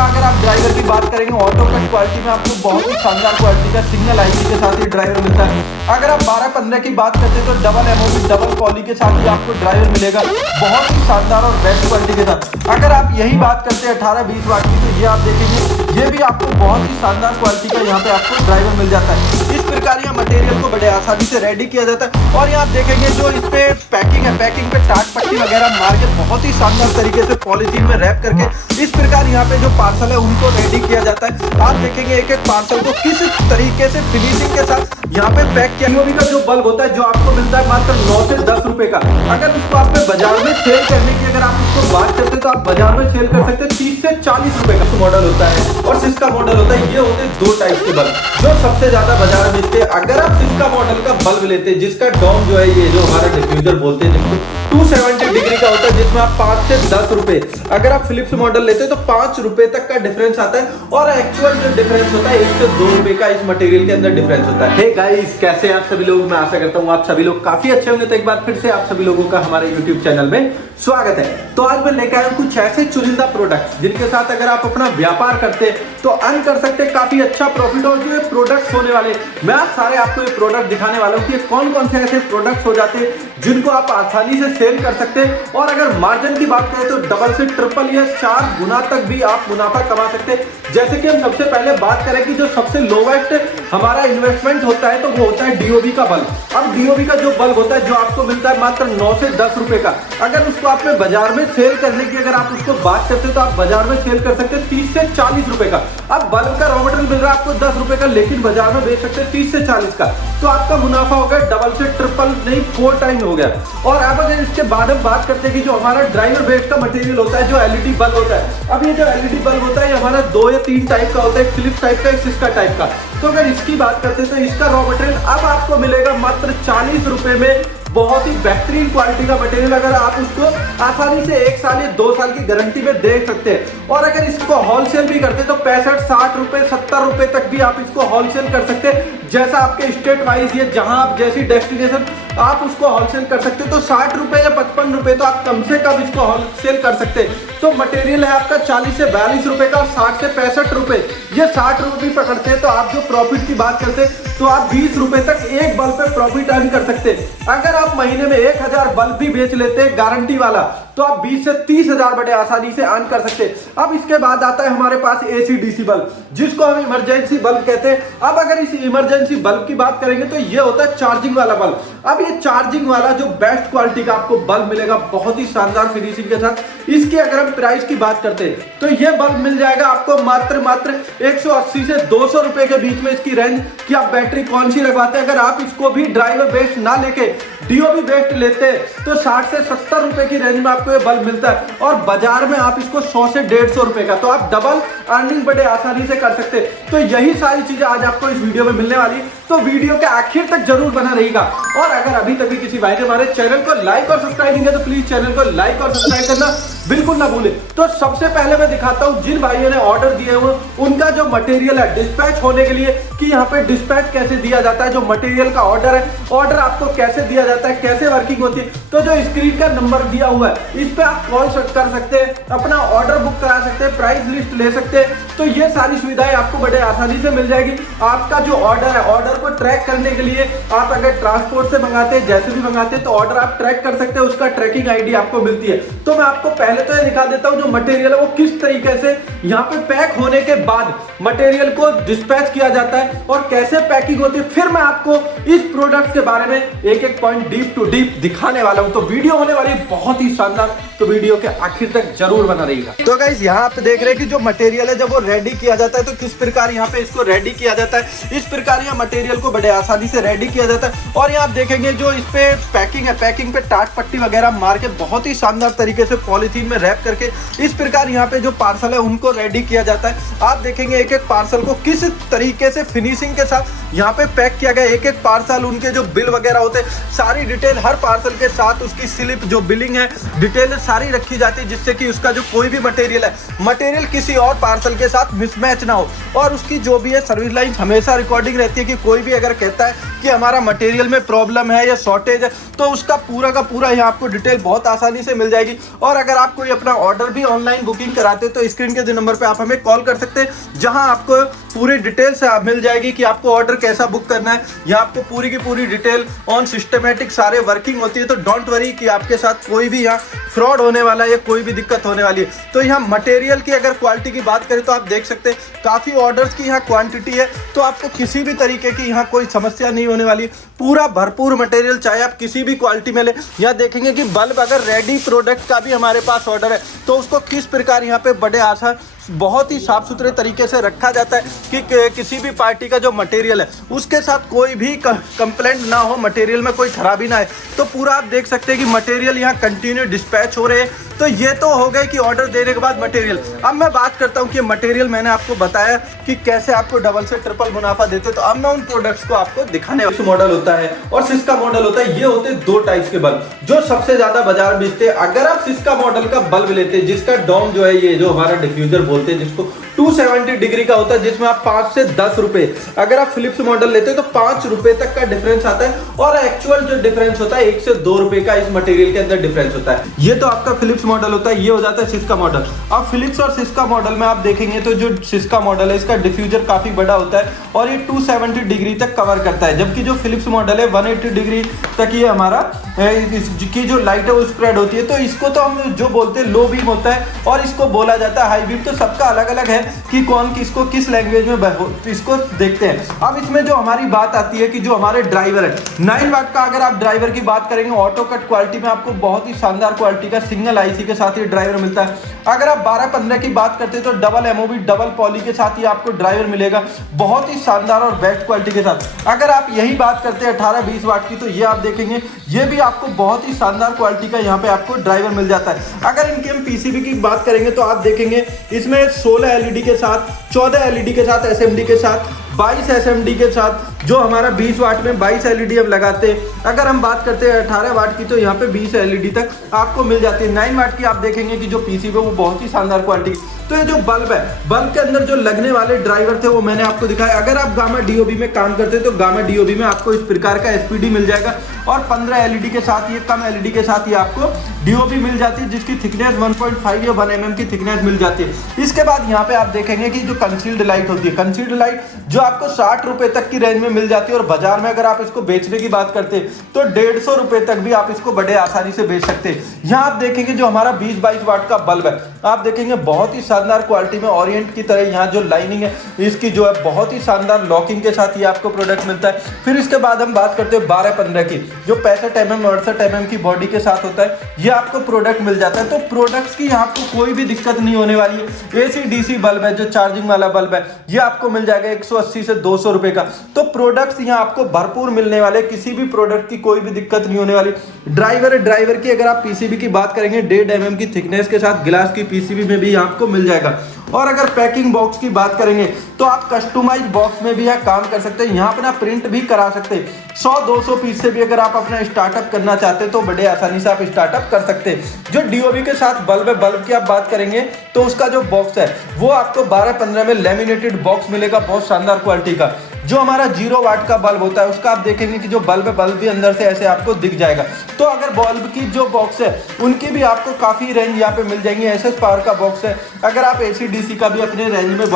का अगर आप ड्राइवर की बात करेंगे, ऑटो कट क्वालिटी में आपको बहुत ही शानदार क्वालिटी का सिग्नल आईसी के साथ ये ड्राइवर मिलता है। अगर आप 12-15 की बात करते हैं तो डबल एमओवी डबल पॉली के साथ ही आपको ड्राइवर मिलेगा, बहुत ही शानदार और बेस्ट क्वालिटी के साथ। अगर आप यही बात करते हैं 18-20 वाट की, तो ये आप देखेंगे ये भी आपको बहुत ही शानदार क्वालिटी का यहाँ पे आपको ड्राइवर मिल जाता है। इस प्रकार यहाँ मटेरियल को बड़े आसानी से रेडी किया जाता है। और यहाँ आप देखेंगे जो इस पे पैकिंग है, पैकिंग पे टाट पट्टी वगैरह मार के बहुत ही शानदार तरीके से पॉलीथीन में रैप करके इस प्रकार यहाँ पे जो पार्सल है उनको रेडी किया जाता है। आप देखेंगे एक एक पार्सल को किस तरीके से फिनिशिंग के साथ यहाँ पे पैक किया। डीओबी का जो बल्ब होता है जो आपको मिलता है मात्र 9 से 10 रुपए का। अगर उसको आप बाजार में सेल करने की अगर आप उसको बात करते हैं तो आप बाजार में सेल कर सकते हैं 30 से 40 रुपए का मॉडल होता है और सिस्का मॉडल होता है। ये होते हैं दो टाइप के बल्ब जो सबसे ज्यादा बाजार में बिकते हैं। अगर आप सिस्का मॉडल का बल्ब लेते हैं जिसका डॉम जो है ये जो हमारा डिफ्यूजर बोलते हैं जिसको 270 डिग्री का होता है, जिसमें आप 5 से 10 रुपए, अगर आप फिलिप्स मॉडल लेते हैं तो 5 रुपए तक का डिफरेंस आता है और एक्चुअल जो डिफरेंस होता है 1 से 2 रुपए का इस मटेरियल के अंदर डिफरेंस होता है। हे गाइस, कैसे हैं आप सभी लोग? मैं आशा करता हूँ आप सभी लोग काफी अच्छे होंगे। तो एक बार फिर से आप सभी लोगों का हमारे YouTube चैनल में स्वागत है। तो आज मैं लेकर आया हूं कुछ ऐसे चुनिंदा प्रोडक्ट्स जिनके साथ अगर आप अपना व्यापार करते तो अर्न कर सकते, काफी अच्छा प्रॉफिट। और जो ये प्रोडक्ट्स होने वाले, मैं आज सारे आपको ये प्रोडक्ट दिखाने वाला हूं कि कौन कौन से ऐसे प्रोडक्ट्स हो जाते हैं जिनको आप आसानी से सेल कर सकते हैं। और अगर मार्जिन की बात करें तो डबल से ट्रिपल या 4 गुना तक भी आप मुनाफा कमा सकते हैं। जैसे कि हम सबसे पहले बात करें कि जो सबसे लोवेस्ट हमारा इन्वेस्टमेंट होता है तो वो होता है डीओबी का बल्ब। अब डीओबी का जो बल्ब होता है जो आपको मिलता है मात्र 9 से 10 रुपए का। अगर उसको आपने बाजार में सेल करने की अगर आप उसको बात करते हैं तो आप बाजार में सेल कर सकते हैं 30 से 40 रुपए का। अब बल्ब का रॉ मटेरियल मिल रहा है आपको 10 रुपए का, लेकिन बाजार में बेच सकते हैं 30 से 40 का। तो आपका मुनाफा हो गया डबल से ट्रिपल नहीं 4 टाइम हो गया। और अब अगर इसके बाद हम बात करते हैं कि जो हमारा ड्राइवर बेस्ड का मटेरियल होता है जो एलईडी बल्ब होता है। अब ये जो एलईडी बल्ब होता है हमारा 2 या 3 टाइप का होता है, फिलिप्स टाइप का, एक सिस्का टाइप का। तो अगर इसकी बात करते हैं तो इसका रॉ मटेरियल अब आपको मिलेगा मात्र 40 रुपए में, बहुत ही बेहतरीन क्वालिटी का मटेरियल। अगर आप उसको आसानी से 1 साल या 2 साल की गारंटी में दे सकते हैं। और अगर इसको होलसेल भी करते हैं तो 65-60 रुपए 70 रुपए तक भी आप इसको होलसेल कर सकते हैं। जैसा आपके स्टेट वाइज या जहां आप जैसी डेस्टिनेशन आप उसको होलसेल कर सकते हैं। तो 60 रुपए या 55 रुपए तो आप कम से कम इसको होलसेल कर सकते हैं। तो मटेरियल है आपका 40 से 42 रुपए का, 60 से 65 रुपए, ये 60 रुपए भी पकड़ते हैं। तो आप जो प्रॉफिट की बात करते हैं तो आप 20 रुपए तक एक बल्ब पे प्रॉफिट अर्न कर सकते हैं। अगर आप महीने में 1000 बल्ब भी बेच लेते हैं गारंटी वाला तो आप 20 से 30 हजार बड़े आसानी से अर्न कर सकते हैं। अब इसके बाद आता है हमारे पास एसी डीसी बल्ब जिसको हम इमरजेंसी बल्ब कहते हैं। अब अगर इस इमरजेंसी बल्ब की बात करेंगे तो ये होता है चार्जिंग वाला बल्ब। अब ये चार्जिंग वाला जो बेस्ट क्वालिटी का आपको बल्ब मिलेगा बहुत ही शानदार फिनिशिंग के साथ। इसकी अगर हम प्राइस की बात करते हैं तो ये बल्ब मिल जाएगा आपको मात्र 180 से 200 रुपए के बीच में इसकी रेंज कि आप बैटरी कौन सी लगवाते हैं। अगर आप इसको भी ड्राइवर बेस्ड ना लेके डीओबी बेस्ड लेते हैं तो 60 से 70 रुपए की रेंज में आपको ये बल्ब मिलता है और बाजार में आप इसको 100 से 150 रुपए का। तो आप डबल अर्निंग बड़े आसानी से कर सकते हैं। तो यही सारी चीजें आज आपको इस वीडियो में मिलने वाली, तो वीडियो के आखिर तक जरूर बना रहेगा। और अगर अभी तक भी किसी भाई ने हमारे चैनल को लाइक और सब्सक्राइब नहीं किया तो प्लीज चैनल को लाइक और सब्सक्राइब करना बिल्कुल ना भूलें। तो सबसे पहले मैं दिखाता हूं जिन भाइयों ने ऑर्डर दिए हुए उनका जो मटेरियल है डिस्पैच होने के लिए कि यहाँ पे डिस्पैच कैसे दिया जाता है, जो मटेरियल का ऑर्डर है, ऑर्डर आपको कैसे दिया जाता है, कैसे वर्किंग होती है। तो जो स्क्रीन का नंबर दिया हुआ है इस पे आप कॉल कर सकते हैं, अपना ऑर्डर बुक करा सकते हैं, प्राइस लिस्ट ले सकते हैं। तो ये सारी सुविधाएं आपको बड़े आसानी से मिल जाएगी। आपका जो ऑर्डर है, ऑर्डर को ट्रैक करने के लिए आप अगर ट्रांसपोर्ट से मंगाते हैं, जैसे भी मंगाते हैं तो ऑर्डर आप ट्रैक कर सकते हैं, उसका ट्रैकिंग आईडी आपको मिलती है। तो मैं आपको पहले तो ये दिखा देता हूं जो मटेरियल है वो किस तरीके से यहाँ पे पैक होने के बाद मटेरियल को डिस्पैच किया जाता है और कैसे पैकिंग होती है। फिर मैं आपको इस प्रोडक्ट के बारे में एक एक पॉइंट डीप टू डीप दिखाने वाला हूं। तो वीडियो होने वाली बहुत ही शानदार, तो वीडियो के आखिर तक जरूर बना रहेगा। तो गाइस यहाँ पे देख रहे हैं कि जो मटेरियल है जब वो रेडी किया जाता है तो किस प्रकार यहाँ पे इसको रेडी किया जाता है। इस प्रकार यहाँ मटेरियल को बड़े आसानी से रेडी किया जाता है। और यहाँ आप देखेंगे जो इस पे पैकिंग है, पैकिंग पे टाट पट्टी वगैरह मार के बहुत ही शानदार तरीके से पॉलीथीन में रैप करके इस प्रकार यहाँ पे जो पार्सल है उनको रेडी किया जाता है। आप देखेंगे एक एक पार्सल को किस तरीके से फिनिशिंग के साथ यहाँ पे पैक किया गया। एक एक पार्सल उनके जो बिल वगैरह होते हैं, सारी डिटेल हर पार्सल के साथ उसकी स्लिप जो बिलिंग है, डिटेल सारी रखी जाती है, जिससे कि उसका जो कोई भी मटेरियल किसी और पार्सल के साथ मिसमैच ना हो। और उसकी जो भी है सर्विस लाइन हमेशा रिकॉर्डिंग रहती है कि कोई भी अगर कहता है कि हमारा मटेरियल में प्रॉब्लम है या शॉर्टेज है, तो उसका पूरा का पूरा यहाँ आपको डिटेल बहुत आसानी से मिल जाएगी। और अगर आप कोई अपना ऑर्डर भी ऑनलाइन बुकिंग कराते हो तो स्क्रीन के जो नंबर पे आप हमें कॉल कर सकते हैं, जहां आपको पूरी डिटेल से मिल जाएगी कि आपको ऑर्डर कैसा बुक करना है। यहाँ आपको पूरी की पूरी डिटेल ऑन सिस्टमेटिक सारे वर्किंग होती है। तो डोंट वरी कि आपके साथ कोई भी यहाँ फ्रॉड होने वाला है या कोई भी दिक्कत होने वाली है। तो यहाँ मटेरियल की अगर क्वालिटी की बात करें तो आप देख सकते हैं काफ़ी ऑर्डर्स की यहाँ क्वांटिटी है, तो आपको किसी भी तरीके की यहाँ कोई समस्या नहीं होने वाली। पूरा भरपूर मटेरियल चाहे आप किसी भी क्वालिटी में ले। यहाँ देखेंगे कि बल्ब अगर रेडी प्रोडक्ट का भी हमारे पास ऑर्डर है तो उसको किस प्रकार यहाँ पे बड़े आसान बहुत ही साफ सुथरे तरीके से रखा जाता है कि किसी भी पार्टी का जो मटेरियल है उसके साथ कोई भी कंप्लेंट ना हो, मटेरियल में कोई खराबी ना है। तो पूरा आप देख सकते हैं कि मटेरियल यहाँ कंटिन्यू डिस्पैच हो रहे हैं। तो ये तो हो गए कि ऑर्डर देने के बाद मटेरियल। अब मैं बात करता हूँ कि मटेरियल मैंने आपको बताया कि कैसे आपको डबल से ट्रिपल मुनाफा देते हैं। तो अब मैं उन प्रोडक्ट्स को आपको दिखाने वाला मॉडल होता है और सिस्का मॉडल होता है। ये होते हैं दो टाइप्स के बल्ब जो सबसे ज्यादा बाजार में बेचते हैं। अगर आप सिस्का मॉडल का बल्ब लेते हैं जिसका डॉम जो है, ये जो हमारा डिफ्यूजर बोलते हैं जिसको 270 डिग्री का होता है, जिसमें आप 5 से 10 रुपए, अगर आप फिलिप्स मॉडल लेते हो तो 5 रुपए तक का डिफरेंस आता है। और एक्चुअल जो डिफरेंस होता है 1 से 2 रुपए का इस मटेरियल के अंदर डिफरेंस होता है। ये तो आपका फिलिप्स मॉडल होता है, ये हो जाता है सिस्का मॉडल। अब फिलिप्स और सिस्का मॉडल में आप देखेंगे तो जो सिस्का मॉडल है इसका डिफ्यूजर काफी बड़ा होता है और ये 270 डिग्री तक कवर करता है, जबकि जो फिलिप्स मॉडल है 180 डिग्री तक ये हमारा इसकी जो लाइट है वो स्प्रेड होती है। तो इसको तो हम जो बोलते हैं लो बीम होता है और इसको बोला जाता है हाई बीम। तो सबका अलग अलग है कि कौन किसको किस लैंग्वेज में इसको देखते हैं। अब इसमें जो हमारी बात आती है कि जो हमारे ड्राइवर है 9 वाट का, अगर आप ड्राइवर की बात करेंगे ऑटो कट क्वालिटी में आपको बहुत ही शानदार क्वालिटी का सिंगल आईसी के साथ ये ड्राइवर मिलता है। अगर आप 12-15 की बात करते हैं तो डबल एमओबी डबल पॉली के साथ ही आपको ड्राइवर मिलेगा बहुत ही शानदार और बेस्ट क्वालिटी के साथ। अगर आप यही बात करते हैं 18-20 वाट की, तो ये आप देखेंगे ये भी आपको बहुत ही शानदार क्वालिटी का यहाँ पे आपको ड्राइवर मिल जाता है। अगर इनके हम पीसीबी की बात करेंगे तो आप देखेंगे इसमें 16 एलईडी के साथ, 14 एलईडी के साथ, एसएमडी के साथ, 22 एसएमडी के साथ, जो हमारा 20 वाट में 22 एलईडी हम लगाते हैं। अगर हम बात करते हैं 18 वाट की तो यहाँ पे 20 एलईडी तक आपको मिल जाती है। 9 वाट की आप देखेंगे कि जो पीसीबी है वो बहुत ही शानदार क्वालिटी। तो ये जो बल्ब है, बल्ब के अंदर जो लगने वाले ड्राइवर थे वो मैंने आपको दिखाया। अगर आप गामा डीओबी में काम करते हैं तो गामा डीओबी में आपको इस प्रकार का एसपीडी मिल जाएगा और 15 एलईडी के साथ, ये कम एलईडी के साथ ये आपको डीओबी मिल जाती है जिसकी थिकनेस 1.5 या 1 mm की थिकनेस मिल जाती है। इसके बाद यहाँ पे आप देखेंगे कि जो कंसील्ड लाइट होती है, कंसील्ड लाइट जो आपको 60 रुपए तक की रेंज में मिल जाती है और बाजार में अगर आप इसको बेचने की बात करते हैं तो 150 रुपए तक भी आप इसको बड़े आसानी से बेच सकते हैं। यहाँ आप देखेंगे जो हमारा 20-22 वाट का बल्ब है, आप देखेंगे बहुत ही शानदार क्वालिटी में ओरिएंट की तरह यहाँ जो लाइनिंग है इसकी जो है बहुत ही शानदार लॉकिंग के साथ ये आपको प्रोडक्ट मिलता है। फिर इसके बाद हम बात करते हैं 12-15 की, जो 65 mm 68 mm की बॉडी के साथ होता है, ये आपको प्रोडक्ट मिल जाता है। तो प्रोडक्ट्स की यहाँ आपको कोई भी दिक्कत नहीं होने वाली है। एसी डीसी बल्ब है जो चार्जिंग वाला बल्ब है, ये आपको मिल जाएगा 180 से 200 रुपए का। तो प्रोडक्ट्स यहाँ आपको भरपूर मिलने वाले, किसी भी प्रोडक्ट की कोई भी दिक्कत नहीं होने वाली। ड्राइवर की अगर आप पीसीबी की बात करेंगे 1.5 mm की थिकनेस के साथ ग्लास की पीसीबी में भी आपको मिल जाएगा। और अगर पैकिंग बॉक्स की बात करेंगे तो आप कस्टमाइज बॉक्स में भी यहाँ काम कर सकते हैं, यहाँ अपना प्रिंट भी करा सकते हैं। 100-200 पीस से भी अगर आप अपना स्टार्टअप करना चाहते हैं तो बड़े आसानी से आप स्टार्टअप कर सकते हैं। जो डीओबी के साथ बल्ब है, बल्ब की आप बात करेंगे तो उसका जो बॉक्स है वो आपको 12-15 में लेमिनेटेड बॉक्स मिलेगा बहुत शानदार क्वालिटी का। जो हमारा 0 वाट का बल्ब होता है उसका आप देखेंगे कि जो बल्ब है, बल्ब भी अंदर से ऐसे आपको दिख जाएगा। तो अगर बल्ब की जो बॉक्स है उनकी भी आपको काफ़ी रेंज यहाँ पे मिल जाएंगी। एसएस पावर का बॉक्स है, अगर आप एसी डीसी का भी अपने रेंज में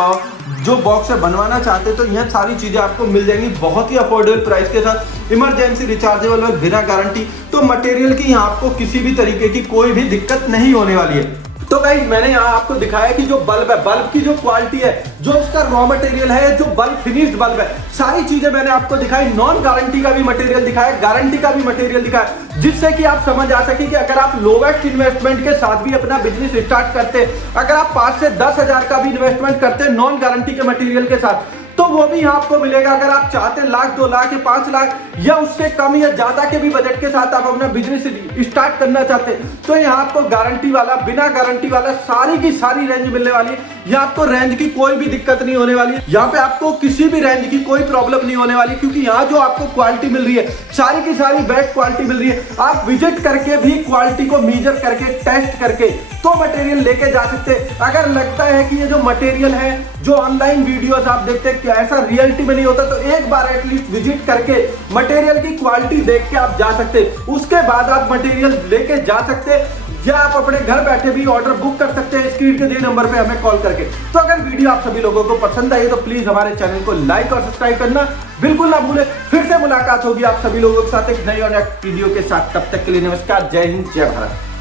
जो बॉक्स है बनवाना चाहते हैं तो यह सारी चीज़ें आपको मिल जाएंगी बहुत ही अफोर्डेबल प्राइस के साथ, इमरजेंसी रिचार्जेबल और बिना गारंटी। तो मटेरियल की यहाँ आपको किसी भी तरीके की कोई भी दिक्कत नहीं होने वाली है। तो गाइस मैंने यहाँ आपको दिखाया कि जो बल्ब है, बल्ब की जो क्वालिटी है, जो उसका रॉ मटेरियल है, जो बल्ब फिनिश्ड बल्ब है, सारी चीजें मैंने आपको दिखाई। नॉन गारंटी का भी मटेरियल दिखाया, गारंटी का भी मटेरियल दिखाया, जिससे कि आप समझ आ सके कि अगर आप लोवेस्ट इन्वेस्टमेंट के साथ भी अपना बिजनेस स्टार्ट करते, अगर आप 5 से 10 हजार का भी इन्वेस्टमेंट करते नॉन गारंटी के मटेरियल के साथ, तो वो भी यहाँ आपको मिलेगा। अगर आप चाहते 1 लाख 2 लाख या 5 लाख या उससे कम या ज्यादा के भी बजट के साथ आप अपना बिजनेस स्टार्ट करना चाहते हैं तो यहाँ आपको गारंटी वाला, बिना गारंटी वाला सारी की सारी रेंज मिलने वाली है। यहाँ आपको रेंज की कोई भी दिक्कत नहीं होने वाली। यहाँ पे आपको किसी भी रेंज की कोई प्रॉब्लम नहीं होने वाली, क्योंकि यहाँ जो आपको क्वालिटी मिल रही है सारी की सारी बेस्ट क्वालिटी मिल रही है। आप विजिट करके भी क्वालिटी को मेजर करके टेस्ट करके तो मटेरियल लेके जा सकते हैं। अगर लगता है कि ये जो मटेरियल है, जो ऑनलाइन वीडियोस आप देखते हैं क्या ऐसा रियलिटी में नहीं होता, तो एक बार एटलीस्ट विजिट करके मटेरियल की क्वालिटी देख के आप जा सकते हैं। उसके बाद आप मटेरियल लेके जा सकते हैं, या आप अपने घर बैठे भी ऑर्डर बुक कर सकते हैं स्क्रीन के दिए नंबर पे हमें कॉल करके। तो अगर वीडियो आप सभी लोगों को पसंद आई तो प्लीज हमारे चैनल को लाइक और सब्सक्राइब करना बिल्कुल ना भूलें। फिर से मुलाकात होगी आप सभी लोगों के साथ एक नई और वीडियो के साथ। तब तक के लिए नमस्कार, जय हिंद, जय भारत।